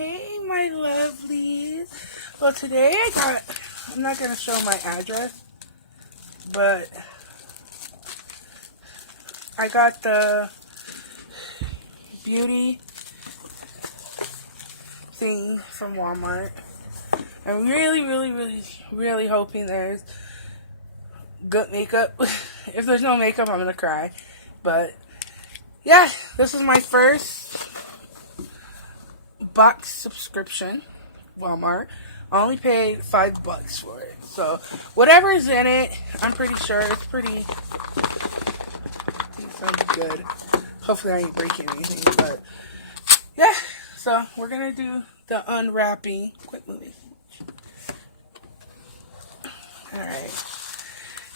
Hey, my lovelies. Well, today I'm not going to show my address, but I got the beauty thing from Walmart. I'm really hoping there's good makeup. If there's no makeup, I'm going to cry. But, yeah, this is my first box subscription, Walmart. I only paid $5 for it. So, whatever is in it, I'm pretty sure it's pretty... It sounds good. Hopefully I ain't breaking anything, but... Yeah, so we're going to do the unwrapping. Quit moving. Alright.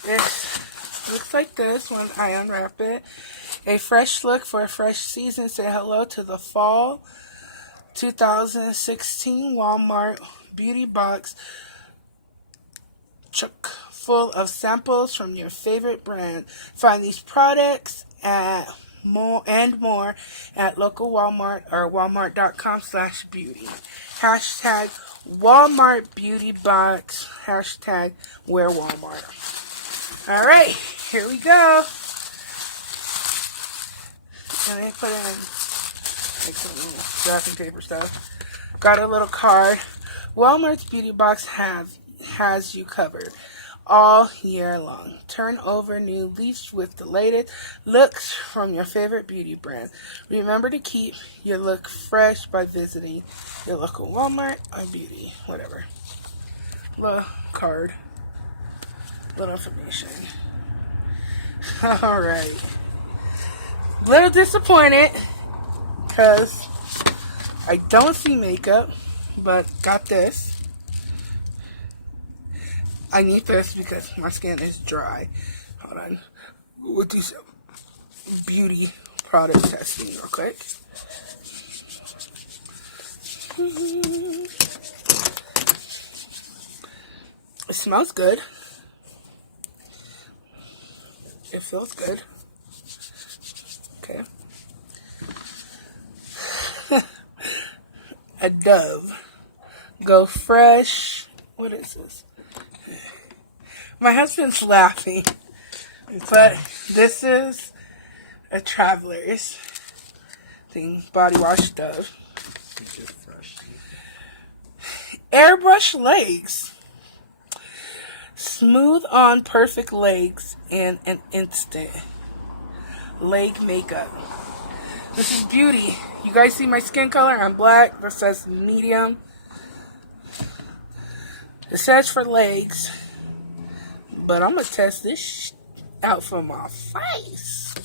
It looks like this when I unwrap it. A fresh look for a fresh season. Say hello to the fall 2016 Walmart Beauty Box, chock full of samples from your favorite brand. Find these products at more at local Walmart or walmart.com/beauty. Hashtag Walmart Beauty Box. Hashtag Wear Walmart. Alright, here we go. And then put in like some wrapping paper stuff. Got a little card. Walmart's Beauty Box has you covered all year long. Turn over new leaves with the latest looks from your favorite beauty brand. Remember to keep your look fresh by visiting your local Walmart or beauty, whatever. Little card. Little information. Alright. Little disappointed because I don't see makeup, but got this. I need this because my skin is dry. Hold on. We'll do some beauty product testing real quick. It smells good. It feels good. Okay. A Dove. Go Fresh. What is this? My husband's laughing. But this is a Traveler's thing. Body wash Dove. Airbrush legs. Smooth on perfect legs in an instant. Leg makeup. This is beauty. You guys see my skin color? I'm black. This says medium. It says for legs. But I'm going to test this out for my face.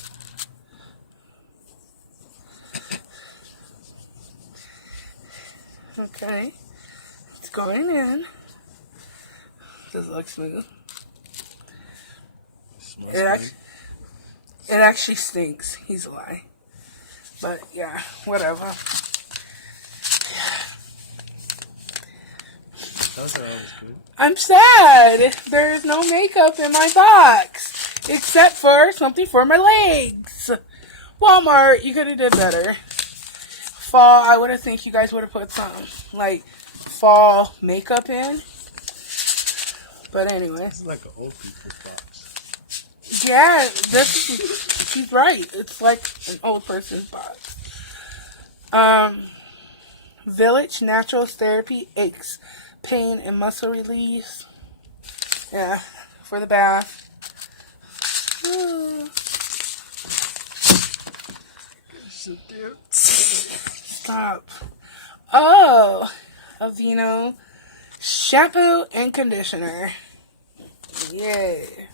Okay. It's going in. Does it look smooth? It actually stinks. He's a lie. But yeah, whatever. Those are always good. I'm sad. There is no makeup in my box. Except for something for my legs. Walmart, you could have did better. Fall, I would have think you guys would have put some, like, fall makeup in. But anyway. This is like an old people's box. Yeah, she's right. It's like an old person's box. Village Natural Therapy Aches, Pain and Muscle Relief. Yeah, for the bath. Stop. Oh, Aveeno shampoo and conditioner. Yay.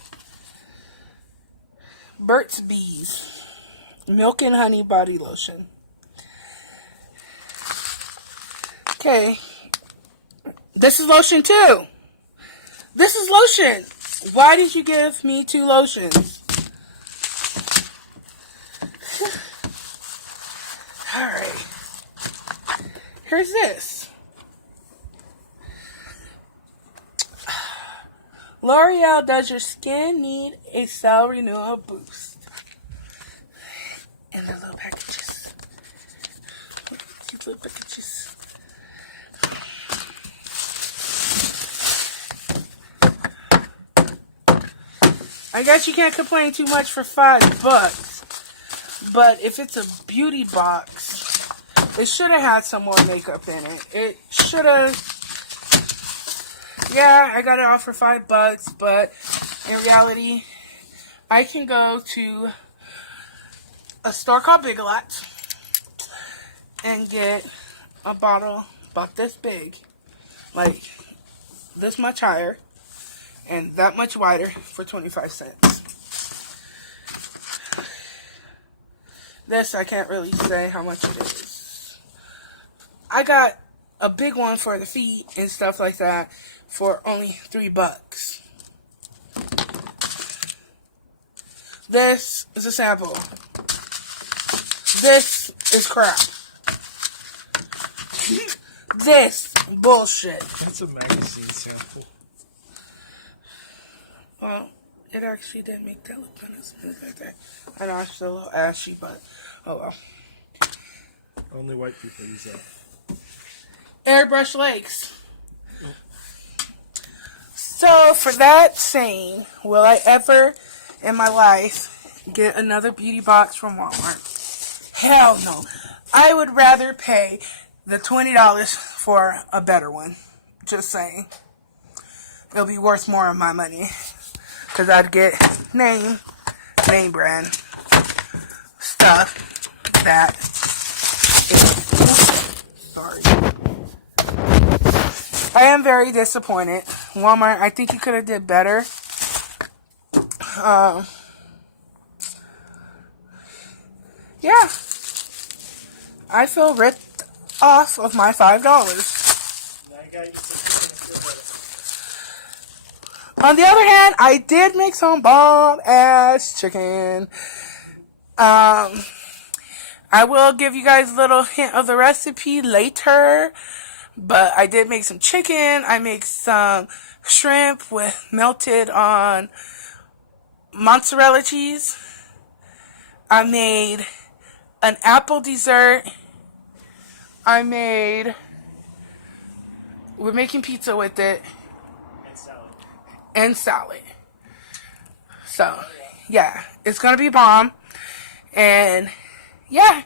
Burt's Bees Milk and Honey Body Lotion. Okay. This is lotion too. This is lotion. Why did you give me 2 lotions? Alright. Here's this. L'Oreal, does your skin need a cell renewal boost? And the little packages. Cute little packages. I guess you can't complain too much for $5. But if it's a beauty box, it should have had some more makeup in it. It should have. Yeah, I got it all for $5, but in reality, I can go to a store called Big Lots and get a bottle about this big, like this much higher and that much wider for 25 cents. This, I can't really say how much it is. I got a big one for the feet and stuff like that for only $3. This is a sample. This is crap. This bullshit. That's a magazine sample. Well, it actually did make that look kind of smooth right there. I know I'm still a little ashy, but oh well. Only white people use that. Airbrush legs. So, for that saying, will I ever in my life get another beauty box from Walmart? Hell no. I would rather pay the $20 for a better one. Just saying. It'll be worth more of my money. Because I'd get name brand stuff that is, sorry. I am very disappointed. Walmart, I think you could have did better. Yeah. I feel ripped off of my $5. Now you got you feel better. On the other hand, I did make some bomb-ass chicken. I will give you guys a little hint of the recipe later. But I did make some chicken. I make some shrimp with melted on mozzarella cheese. I made an apple dessert. We're making pizza with it. And salad. So, yeah, it's gonna be bomb. And, yeah,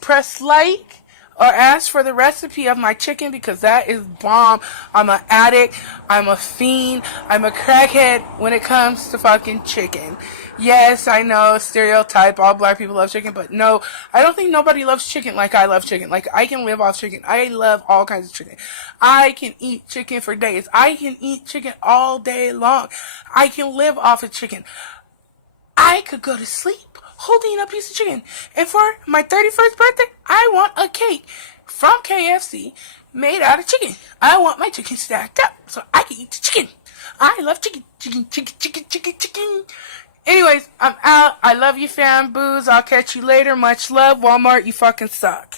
press like or ask for the recipe of my chicken because that is bomb. I'm an addict. I'm a fiend. I'm a crackhead when it comes to fucking chicken. Yes, I know, stereotype, all black people love chicken, but no, I don't think nobody loves chicken like I love chicken. Like, I can live off chicken. I love all kinds of chicken. I can eat chicken for days. I can eat chicken all day long. I can live off of chicken. I could go to sleep holding a piece of chicken. And for my 31st birthday, I want a cake from KFC made out of chicken. I want my chicken stacked up so I can eat the chicken. I love chicken. Anyways, I'm out. I love you, fam. Booze. I'll catch you later. Much love. Walmart, you fucking suck.